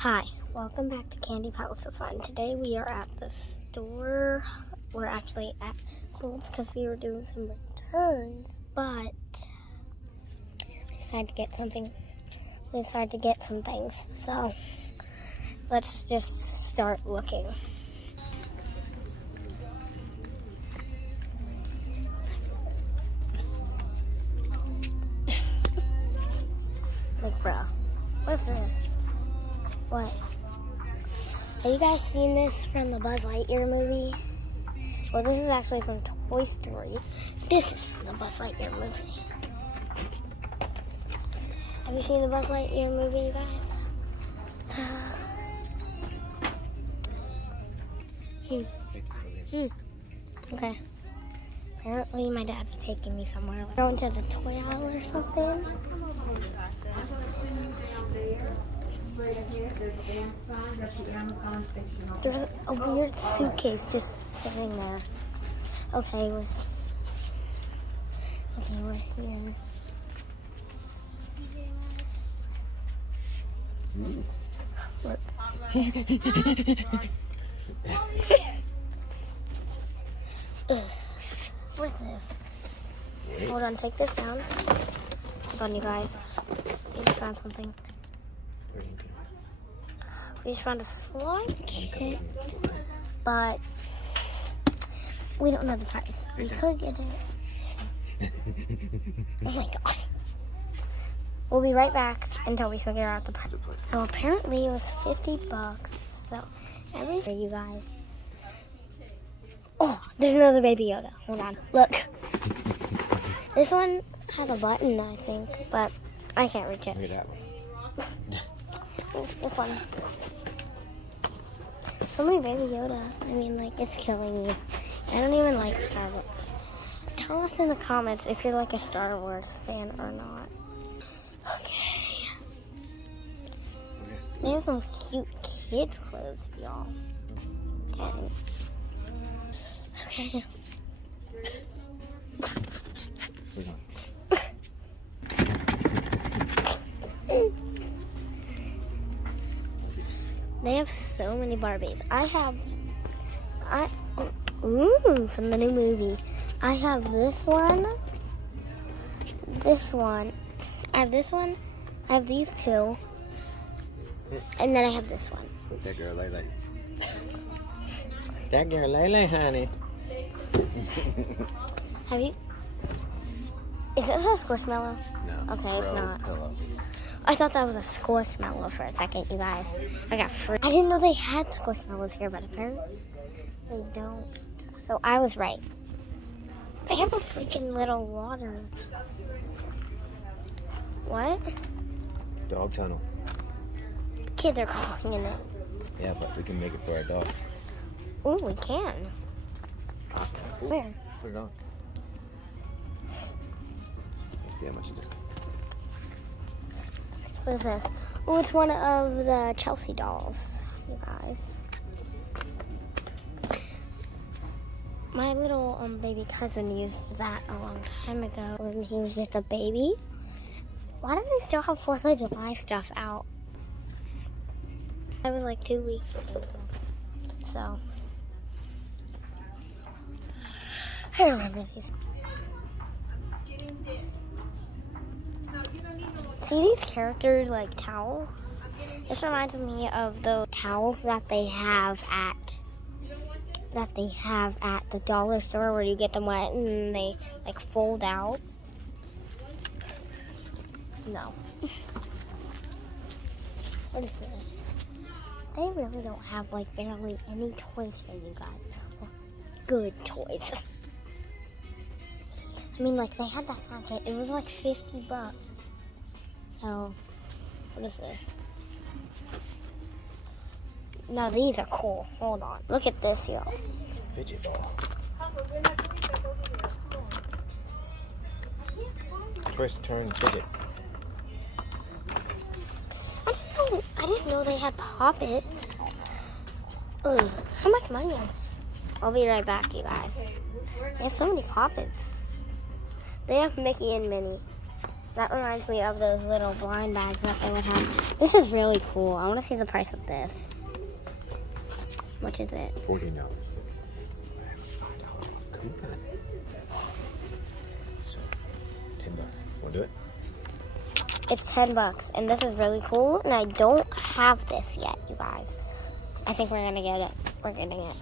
Hi, welcome back to Candy Palace of Fun. Today we are at the store. We're actually at Kholes because we were doing some returns, but we decided to get something. We decided to get some things. So let's just start looking. Like, bruh, what's this? What? Have you guys seen this from the Buzz Lightyear movie? Well, this is actually from Toy Story. This is from the Buzz Lightyear movie. Have you seen the Buzz Lightyear movie, you guys? Okay. Apparently, my dad's taking me somewhere. Going to the toy aisle or something. There's a weird suitcase just sitting there. Okay, we're here. What's this? Hold on, take this down. Hold on, you guys. We just found something. We just found a slime kit, but we don't know the price. We could get it. Oh my god. We'll be right back until we figure out the price. So apparently it was $50. So every you guys. Oh, there's another Baby Yoda. Hold on. Look. This one has a button, I think, but I can't reach it. Look at that one. Ooh, this one. So many Baby Yoda. I mean, like, it's killing me. I don't even like Star Wars. Tell us in the comments if you're like a Star Wars fan or not. Okay. They have some cute kids' clothes, y'all. Dang. Okay. They have so many Barbies. From the new movie. I have this one. This one. I have this one. I have these two. And then I have this one. That girl Lele. That girl Lele, honey. Have you? Is this a Squishmallow? No. Okay, it's not. Pillow. I thought that was a Squishmallow for a second, you guys. I got free. I didn't know they had Squishmallows here, but apparently they don't. So I was right. They have a freaking little water. What? Dog tunnel. Kids are calling in it. Yeah, but we can make it for our dog. Ooh, we can. Ooh, Where? put it on. Let's see how much it is. What is this? Oh, it's one of the Chelsea dolls, you guys. My little baby cousin used that a long time ago when he was just a baby. Why do they still have 4th of July stuff out? That was like 2 weeks ago. So, I remember these. See these characters like towels? This reminds me of those towels that they have at the dollar store where you get them wet and they like fold out. No. What is this? They really don't have like barely any toys here, you guys. Well, good toys. I mean, like they had that slime kit. It was like $50. So, what is this? No, these are cool. Hold on. Look at this, y'all. Fidget ball. Twist, turn, fidget. I didn't know they had poppets. Ugh, how much money is it? I'll be right back, you guys. They have so many poppets. They have Mickey and Minnie. That reminds me of those little blind bags that they would have. This is really cool. I want to see the price of this. How much is it? $14. $5 off. Come on. So, $10. Want to do it? It's $10, and this is really cool. And I don't have this yet, you guys. I think we're gonna get it. We're getting it.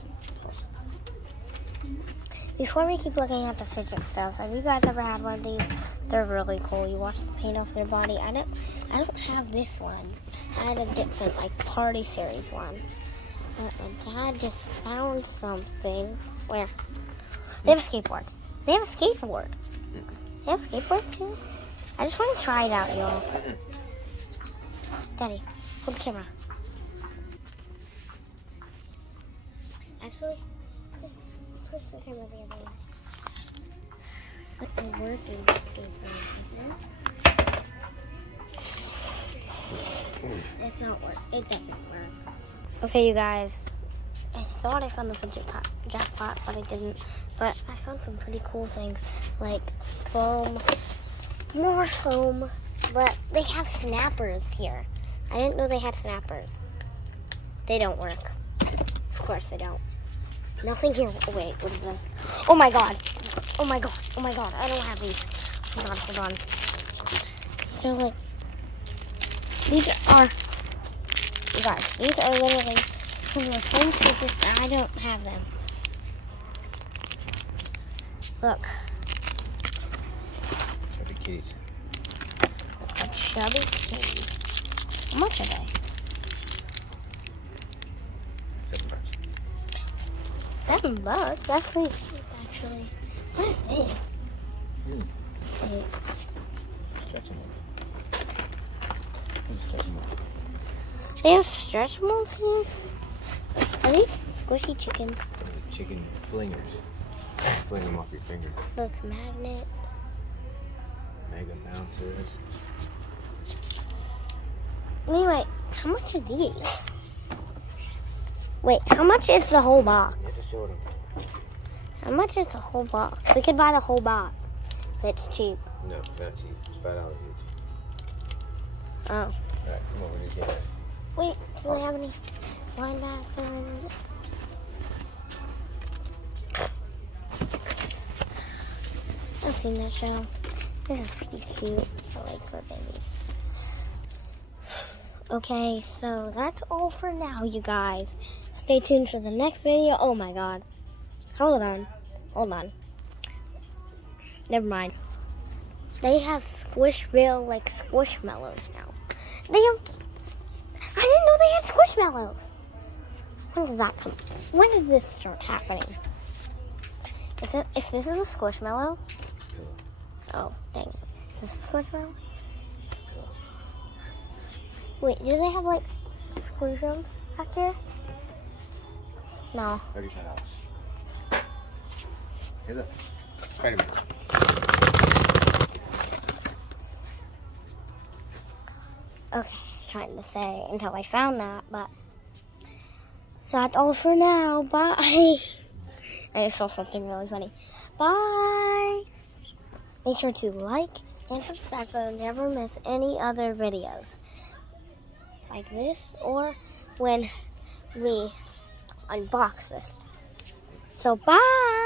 Before we keep looking at the fidget stuff, have you guys ever had one of these? They're really cool. You watch the paint off their body. I don't have this one. I had a different like party series one. But my dad just found something where they have a skateboard. They have a skateboard. They have skateboards here. I just want to try it out, y'all. Daddy, hold the camera. Actually, just switch the camera the other way. It's like a working skateboard, isn't it? It's not work. It doesn't work. Okay, you guys. I thought I found the fidget jackpot, but I didn't. But I found some pretty cool things, like foam, more foam. But they have snappers here. I didn't know they had snappers. They don't work. Of course they don't. Nothing here. Oh, wait, what is this? Oh my god. Oh my god. Oh my god. I don't have these. Oh my god, hold on. They're like, these are, you guys, these are literally some of the foam scoopers, and I don't have them. Look. Chubby kitties. Chubby kitties. How much are they? $7. $7? Actually. What is this? Wait. Stretch them out. Stretch them out. They have stretchables here? Are these squishy chickens? Chicken flingers. Fling them off your finger. Look, magnets. Mega bouncers. Wait, how much are these? Wait, how much is the whole box? You have to show them. How much is the whole box? We could buy the whole box. It's cheap. No, not cheap. It's $5 each. Oh. Alright, come over to get us. Wait, do they have any blind bags or anything? I've seen that show. This is pretty cute. I like for babies. Okay, so that's all for now, you guys. Stay tuned for the next video. Oh my god. Hold on. Never mind. They have Squishville, like Squishmallows now. I didn't know they had Squishmallows. When did that come? When did this start happening? If this is a Squishmallow? Oh, dang. Is this a Squishmallow? Wait, do they have like Squishmallows back here? No. $35. Hey, look. Spider-Man. Okay, trying to say until I found that, but that's all for now. Bye. I just saw something really funny. Bye. Make sure to like and subscribe so you never miss any other videos like this or when we unbox this. So bye.